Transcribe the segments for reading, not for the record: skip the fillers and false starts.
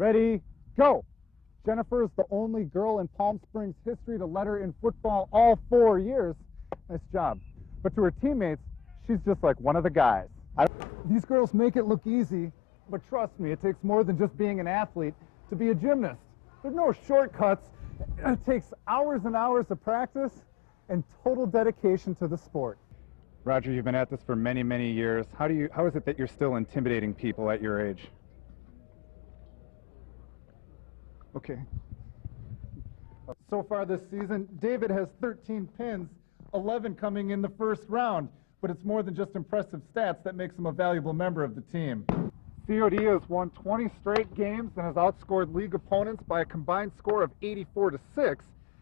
Ready, go. Jennifer is the only girl in Palm Springs history to letter in football all 4 years. Nice job. But to her teammates, she's just like one of the guys. These girls make it look easy, but trust me, it takes more than just being an athlete to be a gymnast. There's no shortcuts. It takes hours and hours of practice and total dedication to the sport. Roger, you've been at this for many, many years. How is it that you're still intimidating people at your age? Okay. So far this season, David has 13 pins, 11 coming in the first round, but it's more than just impressive stats that makes him a valuable member of the team. COD has won 20 straight games and has outscored league opponents by a combined score of 84-6,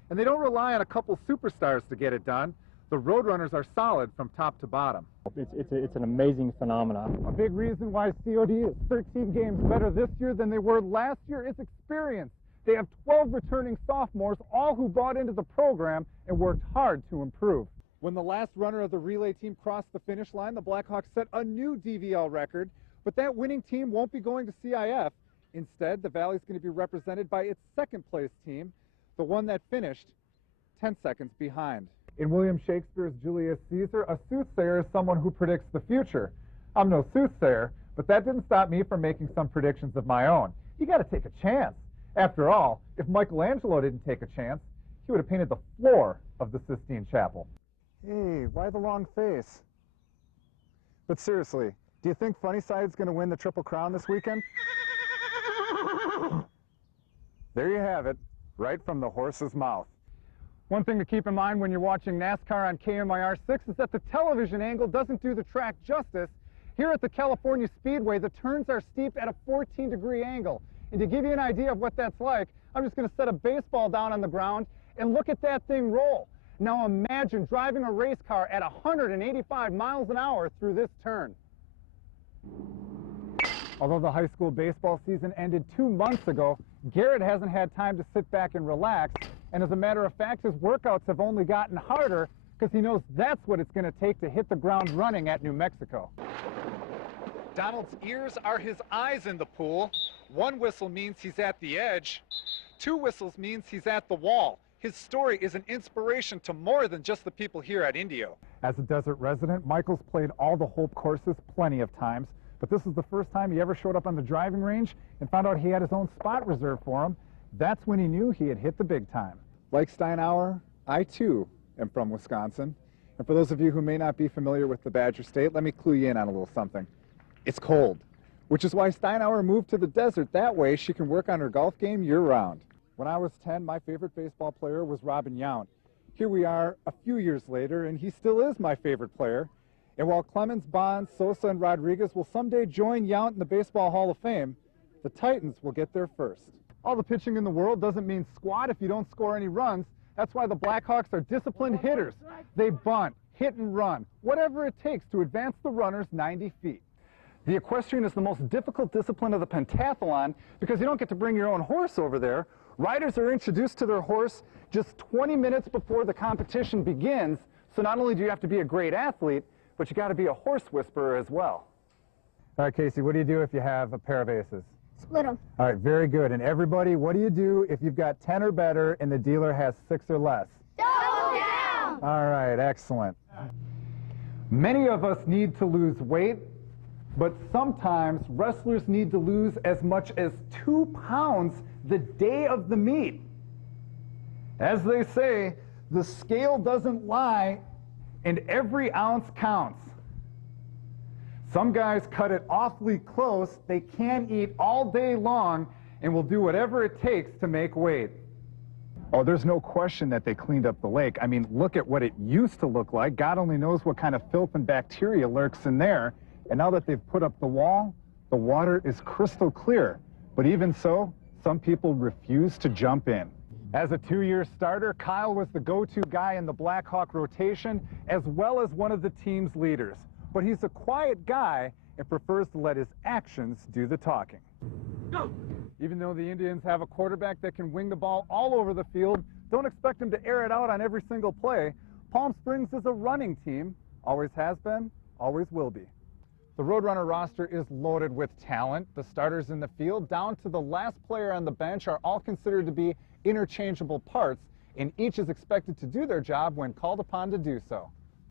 and they don't rely on a couple superstars to get it done. The Roadrunners are solid from top to bottom. It's an amazing phenomenon. A big reason why COD is 13 games better this year than they were last year is experience. They have 12 returning sophomores, all who bought into the program and worked hard to improve. When the last runner of the relay team crossed the finish line, the Blackhawks set a new DVL record, but that winning team won't be going to CIF. Instead, the Valley's going to be represented by its second-place team, the one that finished 10 seconds behind. In William Shakespeare's Julius Caesar, a soothsayer is someone who predicts the future. I'm no soothsayer, but that didn't stop me from making some predictions of my own. You got to take a chance. After all, if Michelangelo didn't take a chance, he would have painted the floor of the Sistine Chapel. Hey, why the long face? But seriously, do you think Funnyside's going to win the Triple Crown this weekend? There you have it, right from the horse's mouth. One thing to keep in mind when you're watching NASCAR on KMIR 6 is that the television angle doesn't do the track justice. Here at the California Speedway, the turns are steep at a 14-degree angle. And to give you an idea of what that's like, I'm just going to set a baseball down on the ground and look at that thing roll. Now imagine driving a race car at 185 miles an hour through this turn. Although the high school baseball season ended 2 months ago, Garrett hasn't had time to sit back and relax. And as a matter of fact, his workouts have only gotten harder because he knows that's what it's going to take to hit the ground running at New Mexico. Donald's ears are his eyes in the pool. 1 whistle means he's at the edge. 2 whistles means he's at the wall. His story is an inspiration to more than just the people here at Indio. As a desert resident, Michael's played all the Hope courses plenty of times, but this is the first time he ever showed up on the driving range and found out he had his own spot reserved for him. That's when he knew he had hit the big time. Like Steinauer, I too am from Wisconsin. And for those of you who may not be familiar with the Badger State, let me clue you in on a little something. It's cold, which is why Steinauer moved to the desert. That way she can work on her golf game year-round. When I was 10, my favorite baseball player was Robin Yount. Here we are a few years later, and he still is my favorite player. And while Clemens, Bonds, Sosa, and Rodriguez will someday join Yount in the Baseball Hall of Fame, the Titans will get there first. All the pitching in the world doesn't mean squat if you don't score any runs. That's why the Blackhawks are disciplined hitters. They bunt, hit and run, whatever it takes to advance the runners 90 feet. The equestrian is the most difficult discipline of the pentathlon because you don't get to bring your own horse over there. Riders are introduced to their horse just 20 minutes before the competition begins, so not only do you have to be a great athlete, but you got to be a horse whisperer as well. All right, Casey, what do you do if you have a pair of aces? Split them. All right, very good. And everybody, what do you do if you've got 10 or better and the dealer has 6 or less? Double down! All right, excellent. Many of us need to lose weight, but sometimes wrestlers need to lose as much as 2 pounds the day of the meet. As they say, the scale doesn't lie, and every ounce counts. Some guys cut it awfully close. They can eat all day long and will do whatever it takes to make weight. Oh, there's no question that they cleaned up the lake. I mean, look at what it used to look like. God only knows what kind of filth and bacteria lurks in there. And now that they've put up the wall, the water is crystal clear. But even so, some people refuse to jump in. As a 2-year starter, Kyle was the go-to guy in the Blackhawk rotation, as well as one of the team's leaders. But he's a quiet guy and prefers to let his actions do the talking. Go! Even though the Indians have a quarterback that can wing the ball all over the field, don't expect him to air it out on every single play. Palm Springs is a running team, always has been, always will be. The Roadrunner roster is loaded with talent. The starters in the field down to the last player on the bench are all considered to be interchangeable parts, and each is expected to do their job when called upon to do so.